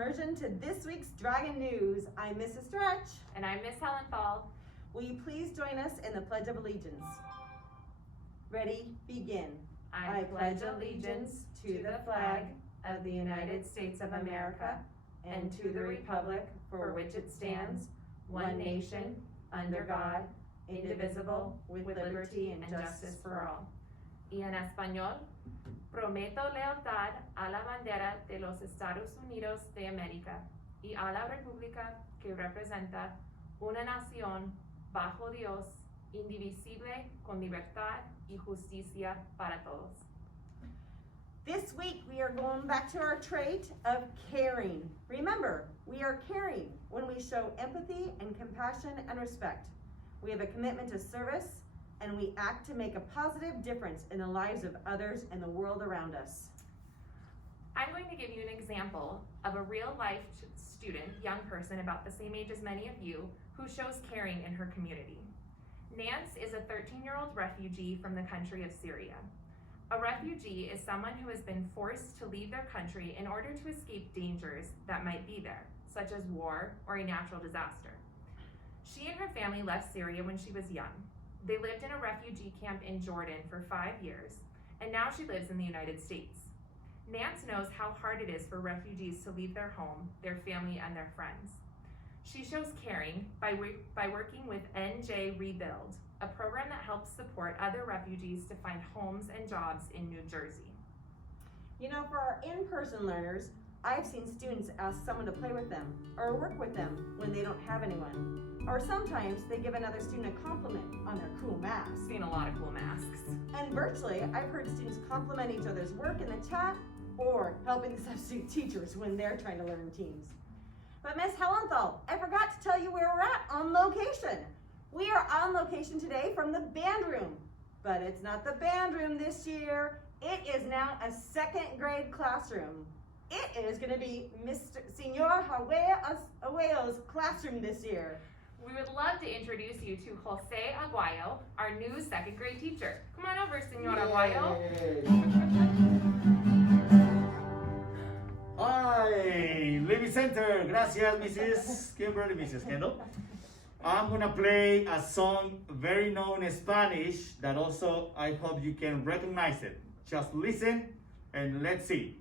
immersion to this week's Dragon News. I'm Mrs. Stretch. And I'm Miss Helen Thal. Will you please join us in the Pledge of Allegiance? Ready, begin. I pledge allegiance to the flag of the United States of America and to the republic for which it stands, one nation, under God, indivisible, with liberty and justice for all. Y en español, prometo lealtad a la bandera de los Estados Unidos de América y a la república que representa una nación bajo Dios, indivisible, con libertad y justicia para todos. This week we are going back to our trait of caring. Remember, we are caring when we show empathy and compassion and respect. We have a commitment to service, and we act to make a positive difference in the lives of others and the world around us. I'm going to give you an example of a real-life student, young person about the same age as many of you, who shows caring in her community. Nance is a 13-year-old refugee from the country of Syria. A refugee is someone who has been forced to leave their country in order to escape dangers that might be there, such as war or a natural disaster. She and her family left Syria when she was young. They lived in a refugee camp in Jordan for 5 years, and now she lives in the United States. Nance knows how hard it is for refugees to leave their home, their family, and their friends. She shows caring by working with NJ Rebuild, a program that helps support other refugees to find homes and jobs in New Jersey. You know, for our in-person learners, I've seen students ask someone to play with them or work with them when they don't have anyone. Or sometimes they give another student a compliment on their cool mask. Seen a lot of cool masks. And virtually, I've heard students compliment each other's work in the chat or helping the substitute teachers when they're trying to learn in teams. But Miss Helenthal, I forgot to tell you where we're at on location. We are on location today from the band room, but it's not the band room this year. It is now a second grade classroom. It is going to be Mr. Senor Aguayo's classroom this year. We would love to introduce you to Jose Aguayo, our new second grade teacher. Come on over, Senor Aguayo. Hi, Levy Center. Gracias, Mrs. Kimberly, Mrs. Kendall. I'm gonna play a song very known in Spanish that also I hope you can recognize it. Just listen and let's see.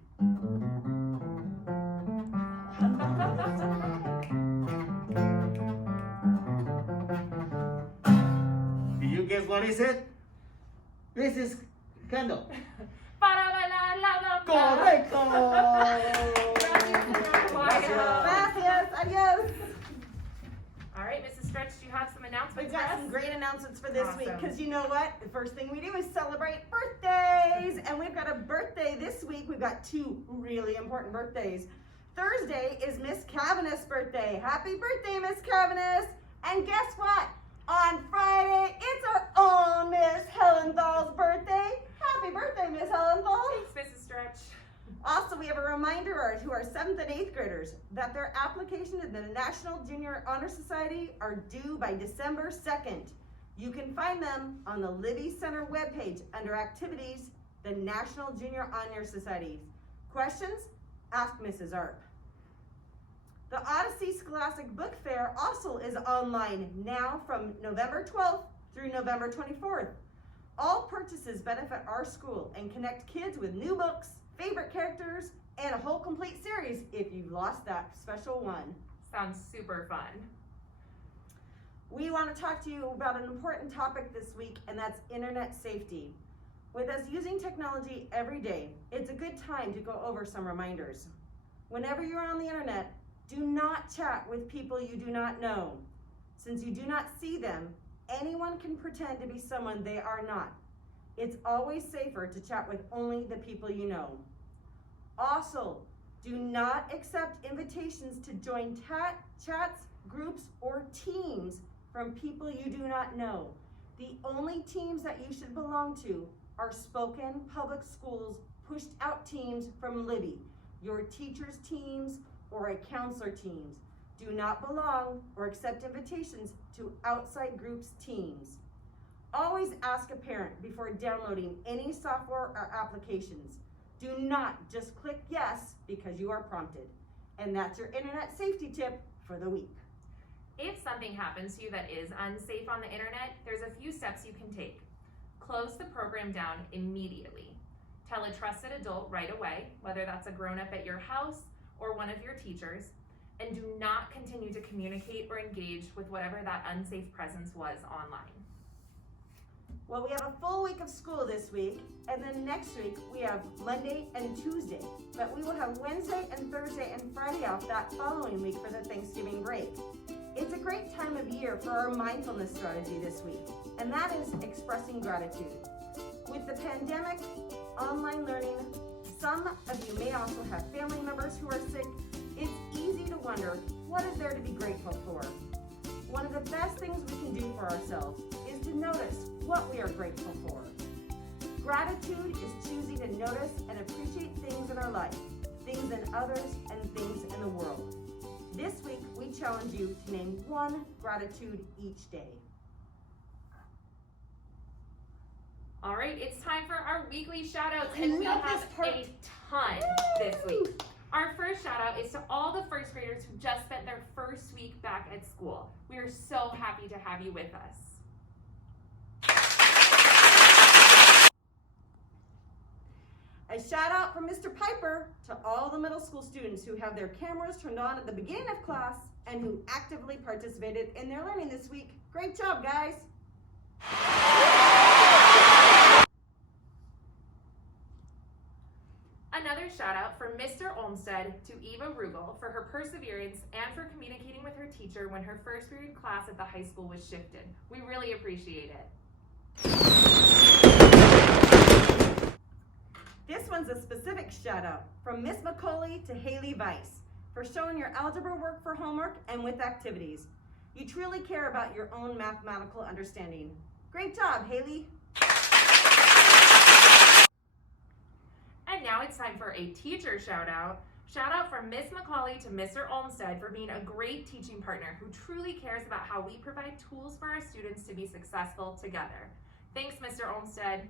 Do you guess what is it? This is Kendall. Para bailar la bamba. Correcto. Gracias, Senor Aguayo. Gracias, adios. All right, Mrs. Stretch, do you have some announcements We've for got us? some great announcements for this week, Awesome. because you know what? The first thing we do is celebrate birthdays, and we've got a birthday this week. We've got two really important birthdays. Thursday is Miss Cavanis' birthday. Happy birthday, Miss Cavanis! And guess what? On Friday, it's our own Miss Helenthal's birthday. Happy birthday, Miss Helenthal! Thanks, Mrs. Stretch. Also, we have a reminder to our 7th and 8th graders that their application to the National Junior Honor Society are due by December 2nd. You can find them on the Libby Center webpage under Activities, the National Junior Honor Society. Questions? Ask Mrs. Arp. The Odyssey Scholastic Book Fair also is online now from November 12th through November 24th. All purchases benefit our school and connect kids with new books, favorite characters, and a whole complete series if you've lost that special one. Sounds super fun. We want to talk to you about an important topic this week, and that's internet safety. With us using technology every day, it's a good time to go over some reminders. Whenever you're on the internet, do not chat with people you do not know. Since you do not see them, anyone can pretend to be someone they are not. It's always safer to chat with only the people you know. Also, do not accept invitations to join chats, groups, or teams from people you do not know. The only teams that you should belong to are Spokane Public Schools pushed out teams from Libby, your teachers' teams, or a counselor teams. Do not belong or accept invitations to outside groups' teams. Always ask a parent before downloading any software or applications. Do not just click yes because you are prompted. And that's your internet safety tip for the week. If something happens to you that is unsafe on the internet, there's a few steps you can take. Close the program down immediately. Tell a trusted adult right away, whether that's a grown-up at your house or one of your teachers, and do not continue to communicate or engage with whatever that unsafe presence was online. Well, we have a full week of school this week, and then next week we have Monday and Tuesday, but we will have Wednesday and Thursday and Friday off that following week for the Thanksgiving break. It's a great time of year for our mindfulness strategy this week, and that is expressing gratitude. With the pandemic, online learning, some of you may also have family members who are sick. It's easy to wonder, what is there to be grateful for? One of the best things we can do for ourselves is to notice what we are grateful for. Gratitude is choosing to notice and appreciate things in our life, things in others, and things in the world. This week, we challenge you to name one gratitude each day. All right, it's time for our weekly shout-outs, I and we love have this part. a ton this week. Our first shout-out is to all the first graders who just spent their first week back at school. We are so happy to have you with us. A shout out from Mr. Piper to all the middle school students who have their cameras turned on at the beginning of class and who actively participated in their learning this week. Great job, guys. Another shout out for Mr. Olmsted to Eva Rugel for her perseverance and for communicating with her teacher when her first period class at the high school was shifted. We really appreciate it. This one's a specific shout out from Miss McCauley to Haley Weiss for showing your algebra work for homework and with activities. You truly care about your own mathematical understanding. Great job, Haley. And now it's time for a teacher shout out. Shout out from Miss McCauley to Mr. Olmsted for being a great teaching partner who truly cares about how we provide tools for our students to be successful together. Thanks, Mr. Olmsted.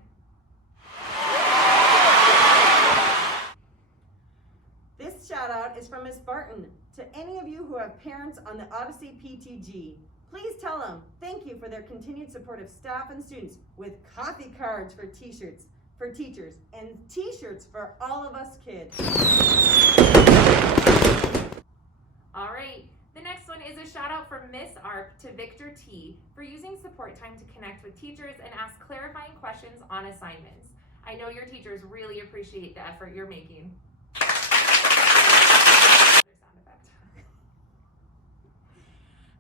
This shout out is from Miss Barton to any of you who have parents on the Odyssey PTG. Please tell them thank you for their continued support of staff and students with coffee cards for t-shirts for teachers and t-shirts for all of us kids. All right, the next one is a shout out from Miss Arp to Victor T for using support time to connect with teachers and ask clarifying questions on assignments. I know your teachers really appreciate the effort you're making.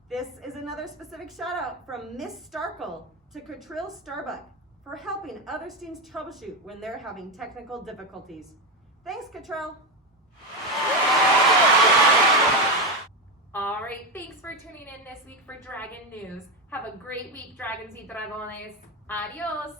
This is another specific shout out from Miss Starkle to Cottrill Starbuck for helping other students troubleshoot when they're having technical difficulties. Thanks, Cottrill. All right, thanks for tuning in this week for Dragon News. Have a great week, Dragons y Dragones. Adios.